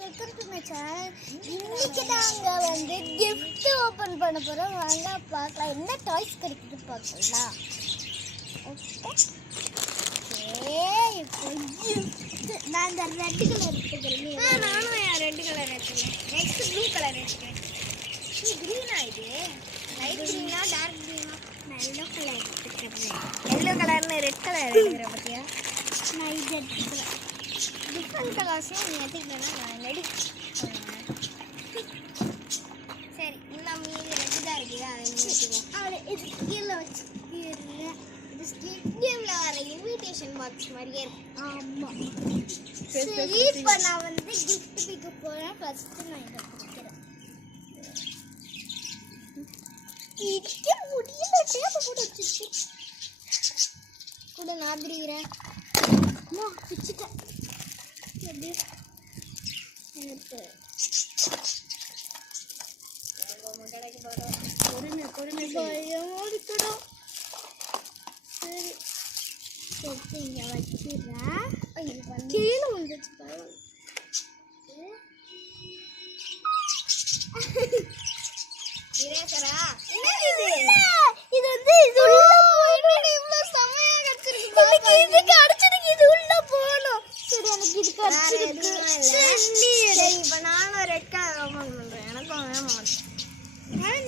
Welcome to my channel. இன்னைக்கு நாங்க வந்து gift ஓபன் பண்ண போறோம். வாங்க பார்க்கலாம் என்ன டாய்ஸ் கிடைக்குது பார்க்கலாம். ஓகே இப்போ gift நான் இந்த ரெட் கலர் எடுத்துக்கிறேன். நானும் ரெட் கலர் எடுத்துக்கிறேன். நெக்ஸ்ட் ப்ளூ கலர் எடுத்துக்கிறேன். இது கிரீனா? இது லைட் கிரீனா டார்க் கிரீனா? நான் எல்லோ கலர் எடுத்துக்கிறேன். எல்லோ கலர்னு ரெட் கலர் எடுத்துக்கிறேன். பார்த்தியா, நான் இது எடுத்துக்கிறேன். டிஃப்ரெண்ட் கலர்ஸையும் நீ எடுத்துக்கிட்டேன்னா நான் ரெடி. சரி, இன்னும் மீதி ரெட்டு தான் இருக்குது, அதை நீ எடுத்துக்கோ. அவளை இது கீழே வச்சுக்கிறேன். இது ஸ்கிட் கேமில் வர இன்விடேஷன் பாக்ஸ் மாதிரியே இருக்கு. ஆமாம். சரி இப்போ நான் வந்து gift பிக்க போகிறேன். ஃபஸ்ட்டு நான் இதை பிடிக்கிறேன். பிடிக்க முடியல, டேப் போட்டு வச்சுட்டு கூட நான் பிடிக்கிறேன். நான் பிடிச்சிட்டேன். எப்படி எனக்கு கடைக்கு போகிறோம். கொடுமை பயமாக இருக்கணும். சரி எடுத்து இங்கே வச்சிடுறேன். கீழே வந்துச்சு பயம். இரேசரா? இது வந்து இது உள்ள போயிடும். இவ்வளோ செம்மையாக கிடச்சிருக்கு. இது கிடைச்சிருக்கு. இது உள்ள போகணும். சரி எனக்கு இது கிடைச்சிருக்கு. சரி, இப்போ நானும் ரெட் கலர் ஓப்பன் பண்ணுறேன். எனக்கும் வேணும்.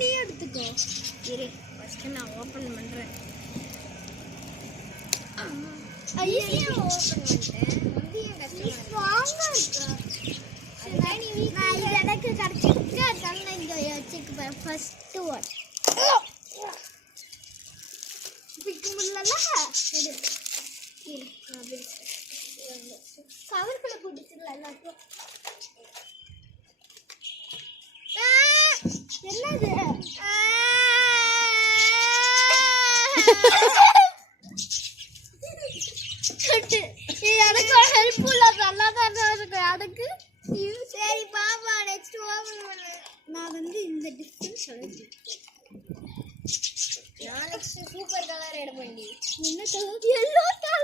நீ எடுத்துக்கோ. இரு, ஃபஸ்ட்டு நான் ஓப்பன் பண்ணுறேன். ஐயோ ஓப்பன் பண்ணிட்டேன். வந்து என் கஷ்டமாக ஸ்ட்ராங்கா இருக்கு. நான் இது எனக்கு கிடைச்சிருக்கு. அதனால நான் இங்கே வச்சுருக்கேன். ஃபர்ஸ்ட் ஒன் பிடிக்க முடியல. கவருக்குள்ள பிடிச்சிடல எல்லாத்தையும். என்னது? எனக்கு ஹெல்ப்ஃபுல்லா நல்லா தான் இருக்கு. அதுக்கு சரி பாப்பா, நெக்ஸ்ட் ஓப்பன் பண்ணு. நான் வந்து இந்த டிஃப்ரெண்ட் கலர் நான் நெக்ஸ்ட் சூப்பர் கலர் எடுப்பேன். என்ன கலர்? Yellow colour.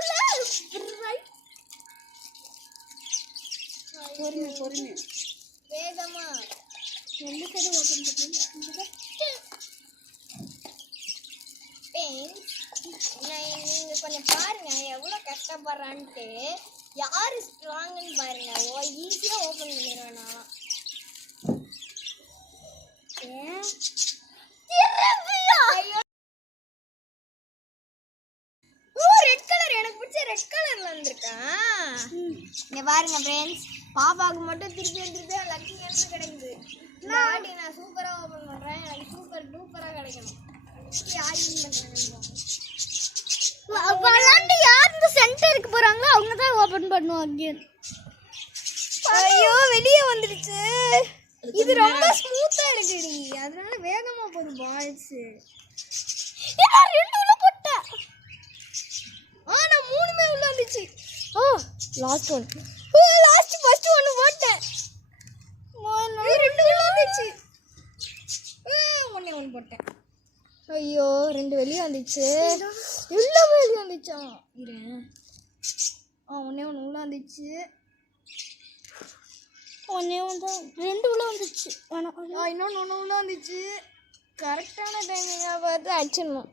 பொறுமை வேகமா எந்த சைடு ஓபன் பண்ணுங்க. நீங்க கொஞ்சம் பாருங்க எவ்வளோ கஷ்டப்படுறான்ட்டு. யாரு ஸ்ட்ராங்குன்னு பாருங்க. ஈஸியா ஓப்பன் பண்ணிடுவேன் நான். ரெட் கலர் எனக்கு பிடிச்ச ரெட் கலர்ல வந்திருக்கேன். இங்க பாருங்க ஃப்ரெண்ட்ஸ், பாப்பாவுக்கு மட்டும் திருப்பி லக்கி வந்து கிடைக்குது. நான் சூப்பரா ஓபன் பண்றேன். எனக்கு சூப்பர் டூப்பரா கிடைக்கணும். விளாண்டு யார் இந்த சென்டருக்கு போறாங்களோ அவங்க தான் ஓபன் பண்ணுவாங்க. ஐயோ, வெளியே வந்துடுச்சு. இது ரொம்ப ஸ்மூத்தா இருக்குடி, அதனால வேகமா போகுது பால்ஸ். ரெண்டு உள்ள போட்டேன். நான் மூணுமே உள்ள வந்துச்சு. Last one. லாஸ்ட் ஃபர்ஸ்ட் ஒன்னு போட்டேன். ரெண்டு உள்ள வந்துச்சு. ஒண்ணே ஒன்னு போட்டேன். ஐயோ, ரெண்டு வெளியே வந்துச்சு. எல்லாமே வெளியே வந்துச்சா? இரு, ஒன்னே ஒன்று உள்ள வந்துச்சு. ஒன்னே ஒன்று ரெண்டு உள்ள வந்துச்சு. இன்னொன்று ஒன்று உள்ள வந்துச்சு. கரெக்டான டைமிங்காக பார்த்து அடிச்சிடணும்.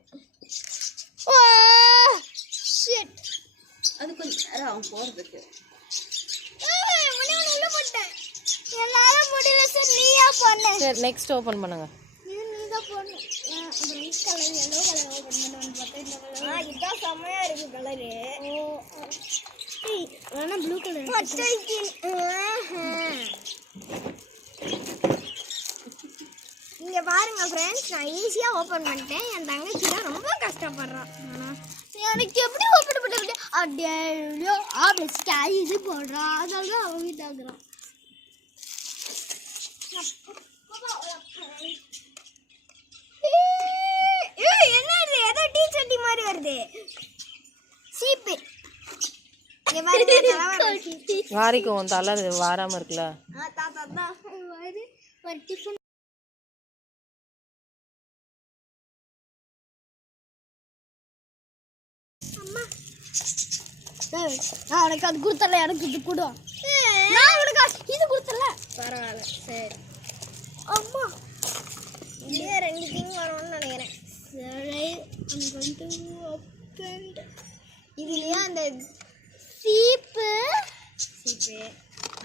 அது கொஞ்சம் நேரம் ஆகும் போகிறதுக்கு. ஒன்னே ஒன்று உள்ள போட்டேன். என்னால முடியல சார். நீயா பண்ணு. சரி, நெக்ஸ்ட் ஓப்பன் பண்ணுங்க. நீதான் பண்ணு. Bright colour yellow colour open பண்ணுவேன்னு பார்த்தா இந்த கலர். இதுதான் செம்மையா இருக்கு கலரு. வேணா ப்ளூ கலர். இங்க பாருங்க ஃப்ரெண்ட்ஸ், நான் ஈஸியா ஓபன் பண்ணிட்டேன். என் தங்கச்சி தான் ரொம்ப கஷ்டப்படுறான். எனக்கு எப்படி ஓபன் பண்ண அப்படியே இது போடுறான். அதனால தான் அவன் வீட்டாக்குறான். என்ன இது? ஏதோ டீ சட்டி மாதிரி வருது. சீப்பு. இங்க பாருங்க, வாரிக்கும் உன் தலை வாராம இருக்குல்ல. தாத்தா ஒரு டிஃபன் அம்மா நான் உனக்கு அது கொடுத்தல. எனக்கு இது கொடு. நான் உனக்கு இது கொடுத்தல. போல. சரி அம்மா இதே 2 திங் வரும்னு நினைக்கிறேன். சரி I'm going to open இதுலயே அந்த சீப்பு சீப்பு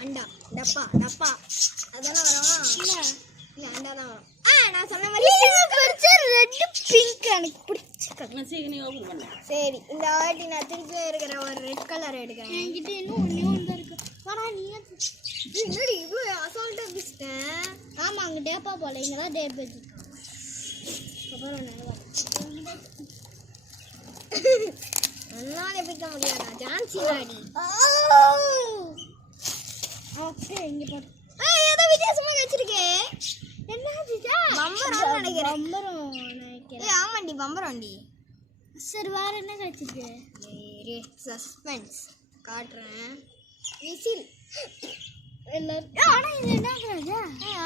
அண்டா டப்பா அதானே வரும். இல்ல அண்டா தான் வரும். நான் சொன்ன மாதிரி பிடிச்ச ரெட் பிங்க் எனக்கு பிடிச்சிருக்கு. சரி இந்த வாட்டி நான் திருப்பி இருக்கிற ஒரு ரெட் கலர் எடுக்கிறேன். என்கிட்ட இன்னும் ஒன்று தான் இருக்கு. வரா நீ என்னடி இவ்வளோ அசால்ட்டாக பிடிச்சிட்டேன். ஆமா அங்க டேப்பா போல இங்க தான் டேப் வச்சிருக்காங்க. அப்புறம் நல்லா பிடிக்க முடியாதா ஜான்சி நாடி. ஓகே இங்க பாரு. ஏதோ வித்தியாசமா வச்சிருக்கேன். என்ன ஆச்சுடா? பம்பரம் நினைக்கிறேன். பம்பரம் நினைக்கிறேன். ஆமாண்டி பம்பரம்டி. சரி வேற என்ன கிடைச்சிருக்கு? சஸ்பென்ஸ் காட்டுறேன். விசில் எல்லாரும் ஆனா இது என்ன ஆகுறதா?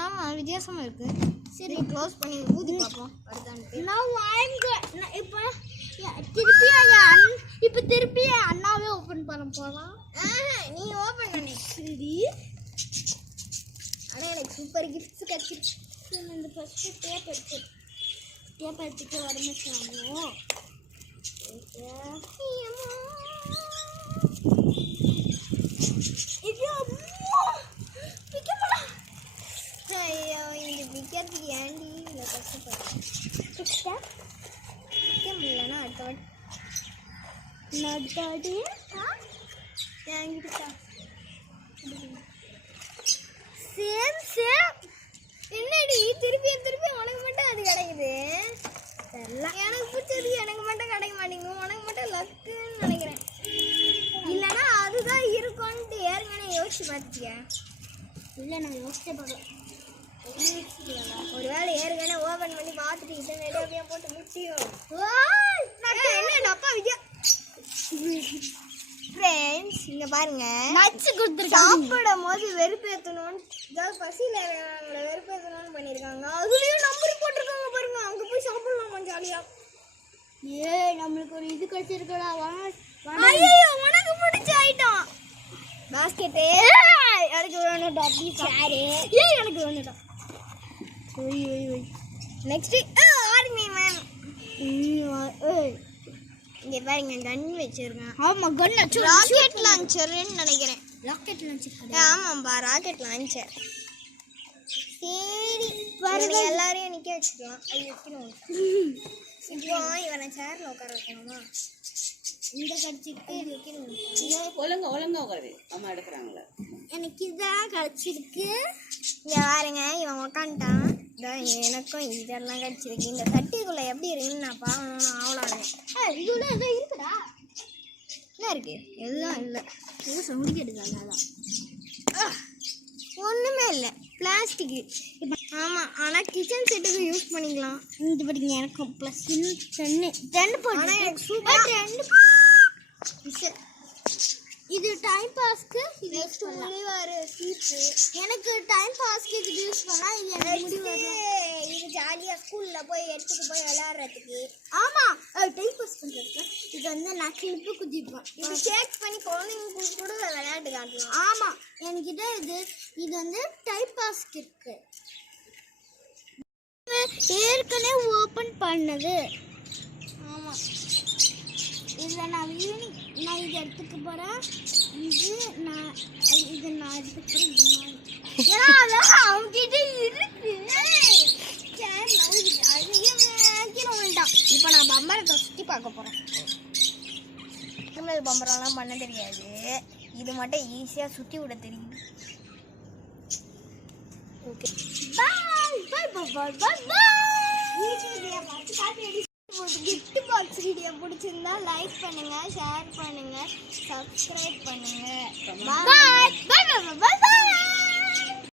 ஆமா வித்தியாசமா இருக்கு. சரி க்ளோஸ் பண்ணி ஊதி பார்ப்போம் அடுத்தாண்டு. நான் இப்போ திருப்பி அண்ணாவே ஓபன் பண்ண போறான். நீ ஓபன் பண்ணி சரி. ஆனா எனக்கு சூப்பர் கிஃப்ட்ஸ் கிடைச்சிருச்சு. இந்த ஃபர்ஸ்ட் டேப் எடுத்துட்டு வரமாட்டாங்க. ஐயோ இந்த பிக்கிறதுக்கு ஏன்டி இல்லை கஷ்டப்படுறேன். பிக்க முடியலன்னா அடுத்த வாட்டி நட்டாடி என்கிட்ட சேம் என்னடி திருப்பி உனக்கு மட்டும் அது கிடைக்குது. எனக்கு பிடிச்சது எனக்கு மட்டும் கிடைக்க மாட்டேங்குது. உனக்கு மட்டும் லக்குன்னு நினைக்கிறேன். இல்லைன்னா அதுதான் இருக்கும்ட்டு ஏற்கனவே யோசிச்சு பார்த்தியா? இல்லை நான் யோசிச்சே பார்க்கல. ஒருவேளை ஏற்கனவே ஓபன் பண்ணி பார்த்துட்டு இதை நெடுவியா போட்டு முட்டியும். என்ன அப்பா வித்யா ஃப்ரெண்ட்ஸ் இங்க பாருங்க நச்சு கொடுத்துருக்காங்க. சாப்பிடும் போது வெறுப்பேற்றணும்னு ஏதாவது பசியில் அவங்கள வெறுப்பேற்றணும்னு பண்ணியிருக்காங்க. அதுலேயும் நம்பர் போட்டிருக்காங்க பாருங்க. அங்கே போய் சாப்பிடலாமா ஜாலியா? நம்மளுக்கு ஒரு இது கிடைச்சிருக்கடா. ஐயோ உனக்கு பிடிச்ச ஐட்டம் பாஸ்கெட்டு எனக்கு வேணும்டா. சாரி எனக்கு வேணுடா. நெக்ஸ்ட் ஆர்மி மேம் இங்க பாருங்க கன் வச்சிருக்கேன். ஆமா கன் ராக்கெட் லான்ச்சர்னு நினைக்கிறேன். Rocket launcher. ஆமாம்பா ராக்கெட் லான்ச்சர். சரி பாருங்க எல்லாரையும் நிக்க வச்சுக்கலாம். ஐயோ இப்போ இவனை சேர்ல உட்கார வைக்கணுமா? இந்த கடிச்சிருக்கு இது வைக்கணும். ஒழுங்கா உட்காரு. அம்மா எடுக்கிறாங்களே. எனக்கு இதான் கிடைச்சிருக்கு. இங்க பாருங்க இவன் உக்காந்துட்டான். எனக்கும் இதெல்லாம் கிடைச்சிருக்கு. இந்த சட்டிக்குள்ள எப்படி இருக்குன்னு நான் பார்க்கணும்னு ஆவலானே. இதுல ஏதோ இருக்குடா. என்ன இருக்கு? எல்லாம் இல்லை. ஏதோ சவுண்ட் எடுக்காங்க. அதான் ஒண்ணுமே இல்லை பிளாஸ்டிக். ஆமா ஆனா கிச்சன் செட்டுக்கு யூஸ் பண்ணிக்கலாம். இந்த படிங்க எனக்கு ப்ளஸ் 10 போட்டு. ஆனா எனக்கு சூப்பர் இது டைம் பாஸ்க்கு இது யூஸ் நெக்ஸ்ட் பண்ணலாம். முடிவாரு சீப்பு. எனக்கு டைம் பாஸ்க்கு இது யூஸ் பண்ணா இது எனக்கு முடி வரும். இது ஜாலியா ஸ்கூல்ல போய் எடுத்துட்டு போய் விளையாடுறதுக்கு. ஆமா டைம் பாஸ் பண்றதுக்கு இது வந்து நான் கிளிப்பு குதிப்பேன். இது ஷேக் பண்ணி குழந்தைங்களுக்கு கூட விளையாட்டு காட்டலாம். ஆமா என்கிட்ட இது வந்து டைம் பாஸ்க்கு இருக்கு. ஏற்கனவே ஓபன் பண்ணது. ஆமா இதில் நான் ஈவினிங் நான் இது எடுத்துக்க போகிறேன். இது நான் எடுத்துக்க போகிறேன். அவங்கிட்ட இருக்கு. இப்போ நான் பம்பரத்தை சுற்றி பார்க்க போகிறேன். சிம்பிள் பம்பரம்லாம் பண்ண தெரியாது. இது மட்டும் ஈஸியாக சுற்றி விட தெரியும். ஓகே gift box வீடியோ பிடிச்சிருந்தா லைக் பண்ணுங்க, ஷேர் பண்ணுங்க, சப்ஸ்கிரைப் பண்ணுங்க. Bye bye bye by.